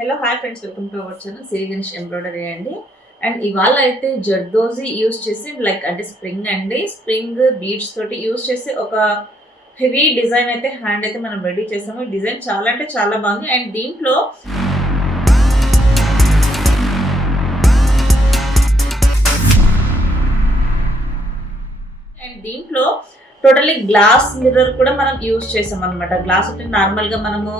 Hello hi friends, welcome to our channel Siri Ganesh embroidery అండి. And ఇవాళ అయితే zardozi use చేసి అంటే స్ప్రింగ్ బీడ్స్ తోటి యూస్ చేసి ఒక హెవీ డిజైన్ అయితే హ్యాండ్ అయితే మనం రెడీ చేసాము. ఈ డిజైన్ చాలా అంటే చాలా బాగుంది. అండ్ దీంట్లో టోటల్లీ గ్లాస్ మిర్రర్ కూడా మనం యూజ్ చేసాం అనమాట. గ్లాస్ అంటే నార్మల్ గా మనము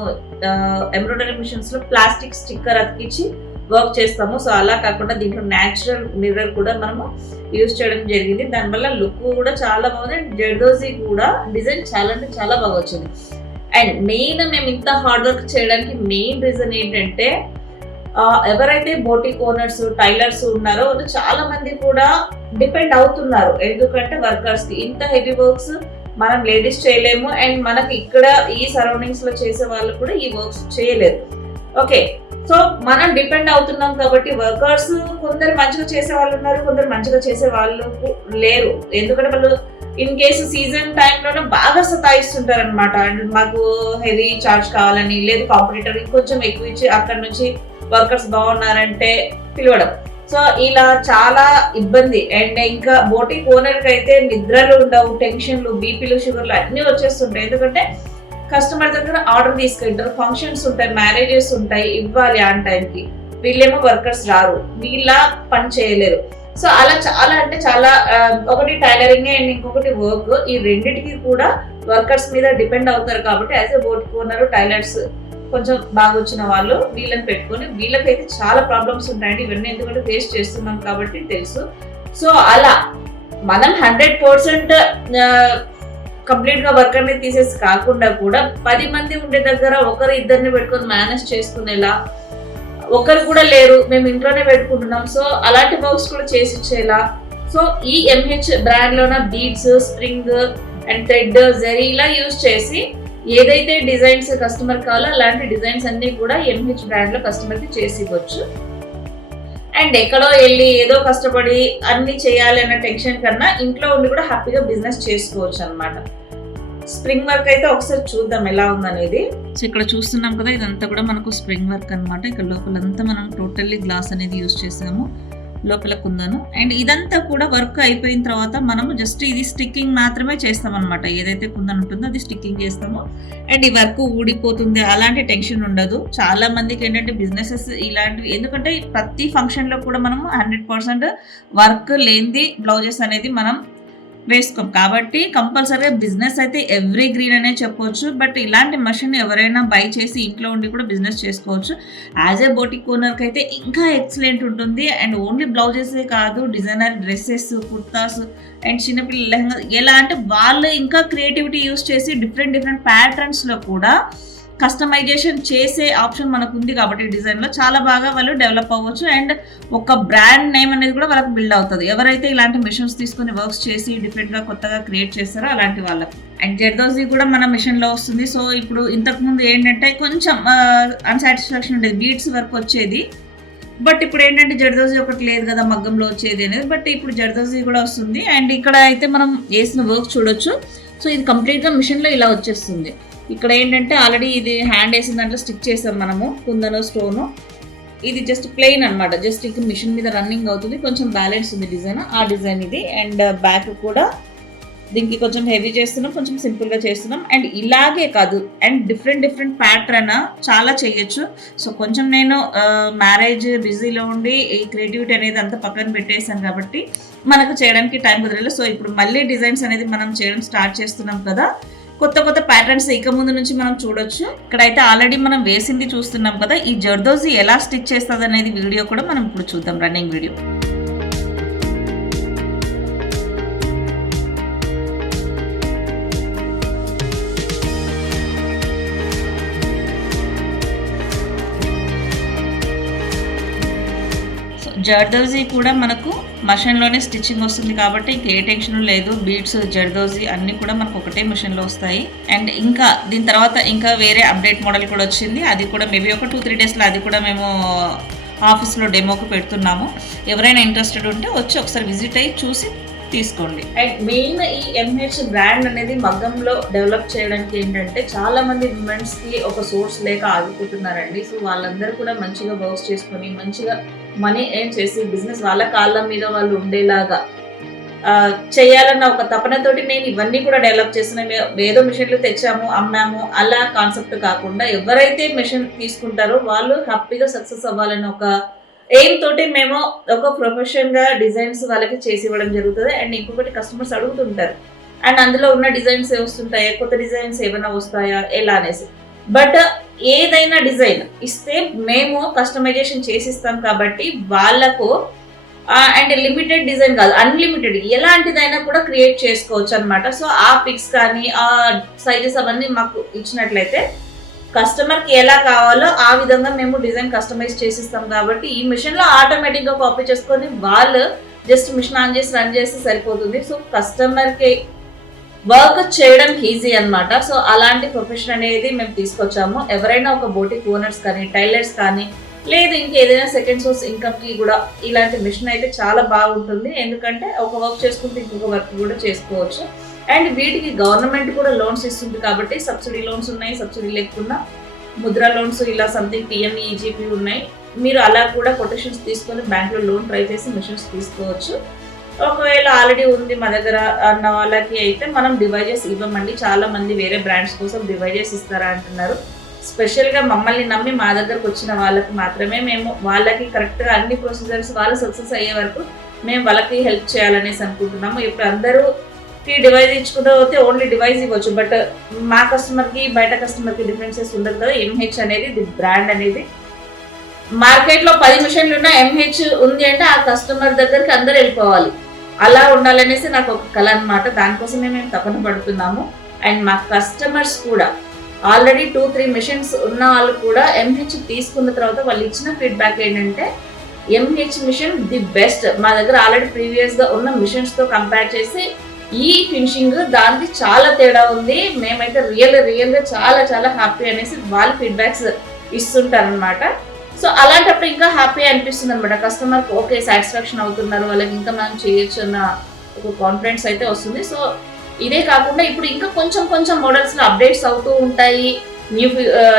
ఎంబ్రాయిడరీ మిషన్స్ లో ప్లాస్టిక్ స్టిక్కర్ అతికించి వర్క్ చేస్తాము. సో అలా కాకుండా దీంట్లో న్యాచురల్ మిర్రర్ కూడా మనము యూజ్ చేయడం జరిగింది. దానివల్ల లుక్ కూడా చాలా బాగుంది. అండ్ జర్దోజీ కూడా డిజైన్ చాలా అంటే చాలా బాగా వచ్చింది. అండ్ మేము ఇంత హార్డ్ వర్క్ చేయడానికి మెయిన్ రీజన్ ఏంటంటే, ఎవరైతే బోటిక్ ఓనర్స్ టైలర్స్ ఉన్నారో చాలా మంది కూడా డిపెండ్ అవుతున్నారు. ఎందుకంటే వర్కర్స్ కి ఇంత హెవీ వర్క్స్ మనం లేడీస్ చేయలేము. అండ్ మనకి ఇక్కడ ఈ సరౌండింగ్స్ లో చేసే వాళ్ళు కూడా ఈ వర్క్స్ చేయలేరు. ఓకే, సో మనం డిపెండ్ అవుతున్నాం కాబట్టి వర్కర్స్ కొందరు మంచిగా చేసే వాళ్ళు ఉన్నారు, కొందరు మంచిగా చేసే వాళ్ళు లేరు. ఎందుకంటే వాళ్ళు ఇన్ కేసు సీజన్ టైంలోనే బాగా సతాయిస్తుంటారు అనమాట. అండ్ మాకు హెవీ చార్జ్ కావాలని, లేదు కాంపిటీటర్ ఇంకొంచెం ఎక్కువ ఇచ్చి అక్కడ నుంచి వర్కర్స్ బాగున్నారంటే పిలవడం. సో ఇలా చాలా ఇబ్బంది. అండ్ ఇంకా బోటిక్ ఓనర్ కి అయితే నిద్రలు ఉండవు, టెన్షన్లు, బీపీలు, షుగర్లు అన్ని వచ్చేస్తుంటాయి. ఎందుకంటే కస్టమర్ దగ్గర ఆర్డర్ తీసుకెళ్తారు, ఫంక్షన్స్ ఉంటాయి, మ్యారేజెస్ ఉంటాయి, ఇవ్వాలి ఆన్ టైంకి. వీళ్ళేమో వర్కర్స్ రారు, వీళ్ళ పని చేయలేరు. సో అలా చాలా అంటే చాలా, ఒకటి టైలరింగ్ అండ్ ఇంకొకటి వర్క్, ఈ రెండింటికి కూడా వర్కర్స్ మీద డిపెండ్ అవుతారు. కాబట్టి as a boutique owner tailors కొంచెం బాగా వచ్చిన వాళ్ళు వీళ్ళని పెట్టుకొని, వీళ్ళకైతే చాలా ప్రాబ్లమ్స్ ఉంటాయండి. ఇవన్నీ ఎందుకంటే ఫేస్ చేస్తున్నాం కాబట్టి తెలుసు. సో అలా మనం 100% కంప్లీట్ గా వర్కర్ ని తీసేసి కాకుండా కూడా 10 మంది ఉండే దగ్గర ఒకరు ఇద్దరిని పెట్టుకొని మేనేజ్ చేసుకునేలా, ఒకరు కూడా లేరు మేము ఇంట్లోనే పెట్టుకుంటున్నాం, సో అలాంటి వర్క్స్ కూడా చేసి ఇచ్చేలా. సో ఈ ఎంహెచ్ బ్రాండ్ లోన beads, spring and thread, zari ఇలా యూజ్ చేసి ఏదైతే డిజైన్స్ కస్టమర్ కావాలో అలాంటి డిజైన్స్ అన్ని కూడా ఎంహెచ్ బ్రాండ్ లో కస్టమర్ కి చేసి ఇవ్వచ్చు. అండ్ ఎక్కడో వెళ్ళి ఏదో కష్టపడి అన్ని చేయాలి అన్న టెన్షన్ కన్నా ఇంట్లో ఉండి కూడా హ్యాపీగా బిజినెస్ చేసుకోవచ్చు అనమాట. స్ప్రింగ్ వర్క్ అయితే ఒకసారి చూద్దాం ఎలా ఉందనేది. సో ఇక్కడ చూస్తున్నాం కదా, ఇదంతా కూడా మనకు స్ప్రింగ్ వర్క్ అనమాట. ఇక్కడ లోపలంతా మనం టోటల్లీ గ్లాస్ అనేది యూజ్ చేసాము, లోపల కుందను. అండ్ ఇదంతా కూడా వర్క్ అయిపోయిన తర్వాత మనము జస్ట్ ఇది స్టిక్కింగ్ మాత్రమే చేస్తాం అనమాట. ఏదైతే కుందన్ ఉంటుందో అది స్టిక్కింగ్ చేస్తాము. అండ్ ఈ వర్క్ ఊడిపోతుంది అలాంటి టెన్షన్ ఉండదు. చాలా మందికి ఏంటంటే బిజినెసెస్ ఇలాంటివి, ఎందుకంటే ప్రతి ఫంక్షన్ లో కూడా మనము 100% వర్క్ లేనిది బ్లౌజెస్ అనేది మనం వేసుకోం. కాబట్టి కంపల్సరీగా బిజినెస్ అయితే ఎవ్రీ గ్రీన్ అనే చెప్పవచ్చు. బట్ ఇలాంటి మషిన్ ఎవరైనా బై చేసి ఇంట్లో ఉండి కూడా బిజినెస్ చేసుకోవచ్చు. యాజ్ ఏ బోటిక్ ఓనర్కి అయితే ఇంకా ఎక్సలెంట్ ఉంటుంది. అండ్ ఓన్లీ బ్లౌజెసే కాదు, డిజైనర్ డ్రెస్సెస్, కుర్తాస్ అండ్ చిన్నపిల్లల లెహంగా, ఎలా అంటే వాళ్ళు ఇంకా క్రియేటివిటీ యూస్ చేసి డిఫరెంట్ ప్యాటర్న్స్లో కూడా కస్టమైజేషన్ చేసే ఆప్షన్ మనకు ఉంది. కాబట్టి డిజైన్లో చాలా బాగా వాళ్ళు డెవలప్ అవ్వచ్చు. అండ్ ఒక బ్రాండ్ నేమ్ అనేది కూడా వాళ్ళకి బిల్డ్ అవుతుంది, ఎవరైతే ఇలాంటి మిషన్స్ తీసుకుని వర్క్స్ చేసి డిఫరెంట్గా కొత్తగా క్రియేట్ చేస్తారో అలాంటి వాళ్ళకి. అండ్ జర్దోజీ కూడా మన మిషన్లో వస్తుంది. సో ఇప్పుడు ఇంతకుముందు ఏంటంటే కొంచెం అన్సాటిస్ఫాక్షన్ ఉండేది, బీడ్స్ వర్క్ వచ్చేది. బట్ ఇప్పుడు ఏంటంటే జర్దోజీ ఒకటి లేదు కదా మగ్గంలో వచ్చేది అనేది, బట్ ఇప్పుడు జర్దోజీ కూడా వస్తుంది. అండ్ ఇక్కడ అయితే మనం వేసిన వర్క్ చూడొచ్చు. సో ఇది కంప్లీట్గా మిషన్లో ఇలా వచ్చేస్తుంది. ఇక్కడ ఏంటంటే ఆల్రెడీ ఇది హ్యాండ్ వేసిన దాంట్లో స్టిక్ చేసాం మనము, కుందను స్టోను. ఇది జస్ట్ ప్లెయిన్ అనమాట, జస్ట్ ఇంకా మిషన్ మీద రన్నింగ్ అవుతుంది. కొంచెం బ్యాలెన్స్ ఉంది డిజైన్, ఆ డిజైన్ ఇది. అండ్ బ్యాక్ కూడా దీనికి కొంచెం హెవీ చేస్తున్నాం, కొంచెం సింపుల్గా చేస్తున్నాం. అండ్ ఇలాగే కాదు, అండ్ డిఫరెంట్ ప్యాటర్న్ చాలా చేయొచ్చు. సో కొంచెం నేను మ్యారేజ్ బిజీలో ఉండి ఈ క్రియేటివిటీ అనేది అంతా పక్కన పెట్టేసాను కాబట్టి మనకు చేయడానికి టైం కుదరలేదు. సో ఇప్పుడు మళ్ళీ డిజైన్స్ అనేది మనం చేయడం స్టార్ట్ చేస్తున్నాం కదా, కొత్త ప్యాటర్న్స్ ఇక ముందు నుంచి మనం చూడొచ్చు. ఇక్కడైతే ఆల్రెడీ మనం వేసింది చూస్తున్నాం కదా, ఈ జర్దోజీ ఎలా స్టిచ్ చేస్తుంది అనేది వీడియో కూడా మనం ఇప్పుడు చూద్దాం, రన్నింగ్ వీడియో. జర్దోజీ కూడా మనకు మషిన్లోనే స్టిచ్చింగ్ వస్తుంది కాబట్టి ఇంక ఏ టెన్షన్ లేదు. బీడ్స్, జర్దోజీ అన్నీ కూడా మనకు ఒకటే మిషన్లో వస్తాయి. అండ్ ఇంకా దీని తర్వాత ఇంకా వేరే అప్డేట్ మోడల్ కూడా వచ్చింది, అది కూడా మేబీ ఒక 2-3 డేస్లో అది కూడా మేము ఆఫీస్లో డెమోకి పెడుతున్నాము. ఎవరైనా ఇంట్రెస్టెడ్ ఉంటే వచ్చి ఒకసారి విజిట్ అయ్యి చూసి తీసుకోండి. అండ్ మెయిన్ ఈ ఎంహెచ్ బ్రాండ్ అనేది మగ్గంలో డెవలప్ చేయడానికి ఏంటంటే చాలా మంది విమెన్స్ కి ఒక సోర్స్ లేక ఆగిపోతున్నారండి. సో వాళ్ళందరూ కూడా మంచిగా వర్క్స్ చేసుకొని మంచిగా మనీ ఎర్న్ చేసి బిజినెస్ వాళ్ళ కాళ్ళ మీద వాళ్ళు ఉండేలాగా చేయాలన్న ఒక తపనతోటి నేను ఇవన్నీ కూడా డెవలప్ చేస్తున్నాను. ఏదో మిషన్లు తెచ్చాము అమ్మాము అలా కాన్సెప్ట్ కాకుండా ఎవరైతే మిషన్ తీసుకుంటారో వాళ్ళు హ్యాపీగా సక్సెస్ అవ్వాలని ఒక ఎయిమ్ తోటి మేము ఒక ప్రొఫెషన్ గా డిజైన్స్ వాళ్ళకి చేసి ఇవ్వడం జరుగుతుంది. అండ్ ఇంకొకటి కస్టమర్స్ అడుగుతుంటారు అండ్ అందులో ఉన్న డిజైన్స్ వస్తుంటాయా, కొత్త డిజైన్స్ ఏమైనా వస్తాయా ఎలా అనేసి. బట్ ఏదైనా డిజైన్ ఇస్తే మేము కస్టమైజేషన్ చేసిస్తాం కాబట్టి వాళ్ళకు అండ్ లిమిటెడ్ డిజైన్ కాదు, అన్లిమిటెడ్ ఎలాంటిదైనా కూడా క్రియేట్ చేసుకోవచ్చు అనమాట. సో ఆ పిక్స్ కానీ ఆ సైజెస్ అవన్నీ మాకు ఇచ్చినట్లయితే కస్టమర్కి ఎలా కావాలో ఆ విధంగా మేము డిజైన్ కస్టమైజ్ చేసిస్తాం కాబట్టి ఈ మిషన్లో ఆటోమేటిక్గా కాపీ చేసుకొని వాళ్ళు జస్ట్ మిషన్ ఆన్ చేసి రన్ చేస్తే సరిపోతుంది. సో కస్టమర్కి వర్క్ చేయడం ఈజీ అనమాట. సో అలాంటి ప్రొఫెషన్ అనేది మేము తీసుకొచ్చాము. ఎవరైనా ఒక బోటిక్ ఓనర్స్ కానీ టైలర్స్ కానీ లేదు ఇంకేదైనా సెకండ్ సోర్స్ ఇన్కమ్కి కూడా ఇలాంటి మిషన్ అయితే చాలా బాగుంటుంది. ఎందుకంటే ఒక వర్క్ చేసుకుంటే ఇంకొక వర్క్ కూడా చేసుకోవచ్చు. అండ్ వీటికి గవర్నమెంట్ కూడా లోన్స్ ఇస్తుంది కాబట్టి సబ్సిడీ లోన్స్ ఉన్నాయి, సబ్సిడీ లేకుండా ముద్రా లోన్స్ ఇలా సంథింగ్ పిఎంఈజీపీ ఉన్నాయి. మీరు అలా కూడా కొటేషన్స్ తీసుకొని బ్యాంక్లో లోన్ ట్రై చేసి మిషన్స్ తీసుకోవచ్చు. ఒకవేళ ఆల్రెడీ ఉంది మా దగ్గర అన్న వాళ్ళకి అయితే మనం డివైజెస్ ఇవ్వమండి. చాలా మంది వేరే బ్రాండ్స్ కోసం డివైజెస్ ఇస్తారా అంటున్నారు. స్పెషల్గా మమ్మల్ని నమ్మి మా దగ్గరకు వచ్చిన వాళ్ళకి మాత్రమే మేము వాళ్ళకి కరెక్ట్గా అన్ని ప్రొసీజర్స్ వాళ్ళు సక్సెస్ అయ్యే వరకు మేము వాళ్ళకి హెల్ప్ చేయాలనేసి అనుకుంటున్నాము. ఇప్పుడు అందరూ డివైజ్ ఇచ్చుకుంటూ పోతే ఓన్లీ డివైజ్ ఇవ్వచ్చు. బట్ మా కస్టమర్కి బయట కస్టమర్కి డిఫరెన్సెస్ ఉండదు కదా. ఎంహెచ్ అనేది ది బ్రాండ్ అనేది మార్కెట్లో 10 మిషన్లు ఉన్నా ఎంహెచ్ ఉంది అంటే ఆ కస్టమర్ దగ్గరికి అందరు వెళ్ళిపోవాలి. అలా ఉండాలనేసి నాకు ఒక కళ అనమాట. దానికోసమే మేము తపన పడుతున్నాము. అండ్ మా కస్టమర్స్ కూడా ఆల్రెడీ 2-3 మిషన్స్ ఉన్న వాళ్ళు కూడా ఎంహెచ్ తీసుకున్న తర్వాత వాళ్ళు ఇచ్చిన ఫీడ్బ్యాక్ ఏంటంటే ఎంహెచ్ మిషన్ ది బెస్ట్. మా దగ్గర ఆల్రెడీ ప్రీవియస్గా ఉన్న మిషన్స్తో కంపేర్ చేసి ఈ ఫినిషింగ్ దానికి చాలా తేడా ఉంది, మేమైతే రియల్గా చాలా చాలా హ్యాపీ అనేసి వాళ్ళు ఫీడ్బ్యాక్స్ ఇస్తుంటారనమాట. సో అలాంటప్పుడు ఇంకా హ్యాపీ అనిపిస్తుంది అనమాట. కస్టమర్కి ఓకే సాటిస్ఫాక్షన్ అవుతున్నారు, వాళ్ళకి ఇంకా మనం చేయొచ్చు అన్న ఒక కాన్ఫిడెన్స్ అయితే వస్తుంది. సో ఇదే కాకుండా ఇప్పుడు ఇంకా కొంచెం మోడల్స్లో అప్డేట్స్ అవుతూ ఉంటాయి,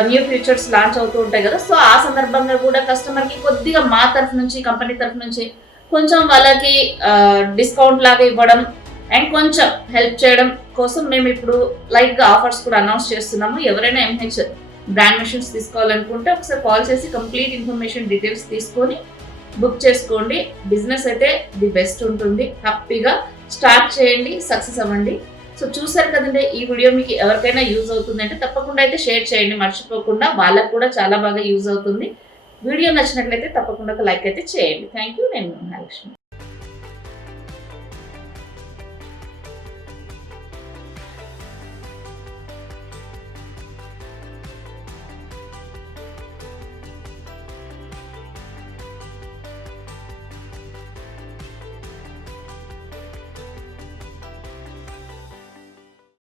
న్యూ ఫీచర్స్ లాంచ్ అవుతూ ఉంటాయి కదా. సో ఆ సందర్భంగా కూడా కస్టమర్కి కొద్దిగా మా తరఫు నుంచి కంపెనీ తరఫు నుంచి కొంచెం వాళ్ళకి డిస్కౌంట్ లాగా ఇవ్వడం అండ్ కొంచెం హెల్ప్ చేయడం కోసం మేము ఇప్పుడు లైట్గా ఆఫర్స్ కూడా అనౌన్స్ చేస్తున్నాము. ఎవరైనా ఎంహెచ్ బ్రాండ్ మిషన్స్ తీసుకోవాలనుకుంటే ఒకసారి కాల్ చేసి కంప్లీట్ ఇన్ఫర్మేషన్ డీటెయిల్స్ తీసుకొని బుక్ చేసుకోండి. బిజినెస్ అయితే ది బెస్ట్ ఉంటుంది. హ్యాపీగా స్టార్ట్ చేయండి, సక్సెస్ అవ్వండి. సో చూసారు కదండి, ఈ వీడియో మీకు ఎవరికైనా యూజ్ అవుతుంది అంటే తప్పకుండా అయితే షేర్ చేయండి మర్చిపోకుండా. వాళ్ళకు కూడా చాలా బాగా యూజ్ అవుతుంది. వీడియో నచ్చినట్లయితే తప్పకుండా ఒక లైక్ అయితే చేయండి. Thank you. నేను మహాలక్ష్మి.